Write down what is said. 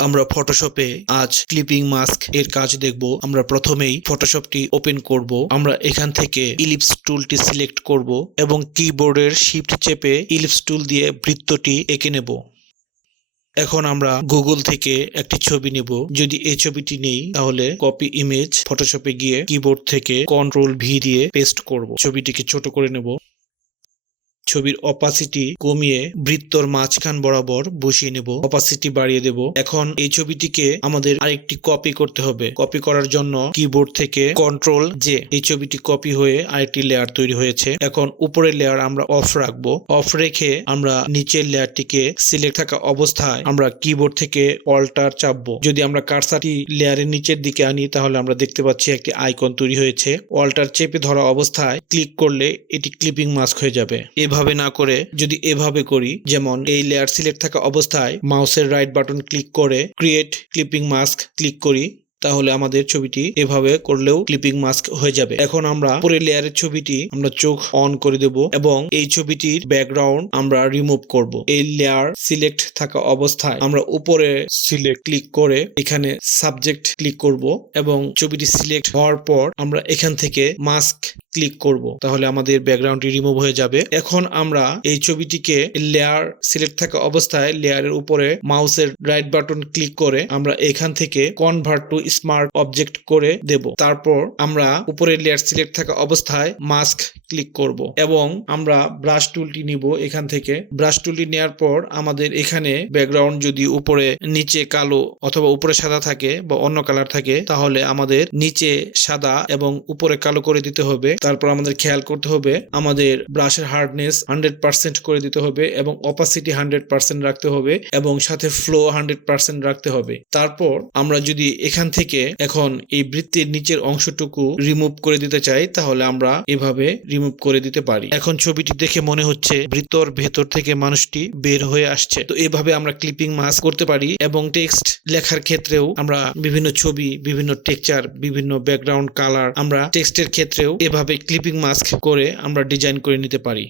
আমরা ফটোশপে আজ clipping mask এর কাজ দেখব। আমরা প্রথমেই ফটোশপটি ওপেন করব। আমরা এখান থেকে ইলিপস টুলটি সিলেক্ট করব এবং কিবোর্ডের শিফট চেপে ইলিপস টুল দিয়ে বৃত্তটি এঁকে নেব। এখন আমরা গুগল থেকে একটি ছবি নেব। যদি এই ছবিটি নেই, তাহলে কপি ইমেজ ফটোশপে গিয়ে কিবোর্ড থেকে কন্ট্রোল ভি দিয়ে পেস্ট করব। ছবিটিকে ছোট করে নেব। ছবির অপাসিটি কমিয়ে বৃত্তর মাঝখান বরাবর বসিয়ে নেব অপাসিটি বাড়িয়ে দেব। এখন এই ছবিটিকে আমাদের আরেকটি কপি করতে হবে। কপি করার জন্য কিবোর্ড থেকে কন্ট্রোল যে এই ছবিটি কপি হয়ে আরেকটি লেয়ার তৈরি হয়েছে। এখন উপরের লেয়ার আমরা অফ রাখব। অফ রেখে আমরা নিচের লেয়ারটিকে সিলেক্ট থাকা অবস্থায় আমরা কিবোর্ড থেকে অল্টার চাপবো। যদি আমরা কারসারটি লেয়ারের নিচের দিকে আনি, তাহলে আমরা দেখতে পাচ্ছি একটি আইকন তৈরি হয়েছে। অল্টার চেপে ধরা অবস্থায় ক্লিক করলে এটি ক্লিপিং মাস্ক হয়ে যাবে। এভাবে না করে যদি এভাবে করি, যেমন এই লেয়ার সিলেক্ট থাকা অবস্থায় মাউসের রাইট বাটন ক্লিক করে ক্রিয়েট ক্লিপিং মাস্ক ক্লিক করি, তাহলে আমাদের ছবিটি এভাবে করলেও ক্লিপিং মাস্ক হয়ে যাবে। এখন আমরা পরে লেয়ারের ছবিটি আমরা চোখ অন করে দেব এবং এই ছবিটির ব্যাকগ্রাউন্ড আমরা রিমুভ করব। এই লেয়ার সিলেক্ট থাকা অবস্থায় আমরা উপরে সিলেক্ট ক্লিক করে এখানে সাবজেক্ট ক্লিক করব এবং ছবিটি সিলেক্ট হওয়ার পর আমরা এখান থেকে মাস্ক ক্লিক করব, তাহলে আমাদের ব্যাকগ্রাউন্ডটি রিমুভ হয়ে যাবে। এখন আমরা এই ছবিটিকে লেয়ার সিলেক্ট থাকা অবস্থায় লেয়ারের উপরে মাউসের রাইট বাটন ক্লিক করে আমরা এখান থেকে কনভার্ট টু স্মার্ট অবজেক্ট করে দেব। তারপর আমরা উপরের লেয়ার সিলেক্ট থাকা অবস্থায় মাস্ক ক্লিক করব এবং আমরা ব্রাশ টুলটি নিব এখান থেকে। ব্রাশ টুলটি নেওয়ার পর আমাদের এখানে ব্যাকগ্রাউন্ড যদি উপরে, নিচে কালো অথবা উপরে সাদা থাকে বা অন্য কালার থাকে, তাহলে আমাদের নিচে সাদা এবং উপরে কালো করে দিতে হবে। তারপর আমাদের খেয়াল করতে হবে, আমাদের ব্রাশের হার্ডনেস হান্ড্রেড পার্সেন্ট করে দিতে হবে এবং অপাসিটি হান্ড্রেড পার্সেন্ট রাখতে হবে এবং সাথে ফ্লো হান্ড্রেড পার্সেন্ট রাখতে হবে। তারপর আমরা যদি এখান থেকে এখন এই বৃত্তির নিচের অংশটুকু রিমুভ করে দিতে চাই, তাহলে আমরা এভাবে রিমুভ করে দিতে পারি। এখন ছবিটি দেখে মনে হচ্ছে বৃত্তর ভেতর থেকে মানুষটি বের হয়ে আসছে। তো এভাবে আমরা ক্লিপিং মাস্ক করতে পারি এবং টেক্সট লেখার ক্ষেত্রেও আমরা বিভিন্ন ছবি, বিভিন্ন টেক্সচার বিভিন্ন ব্যাকগ্রাউন্ড কালার আমরা টেক্সটের ক্ষেত্রেও এভাবে ক্লিপিং মাস্ক করে আমরা ডিজাইন করে নিতে পারি।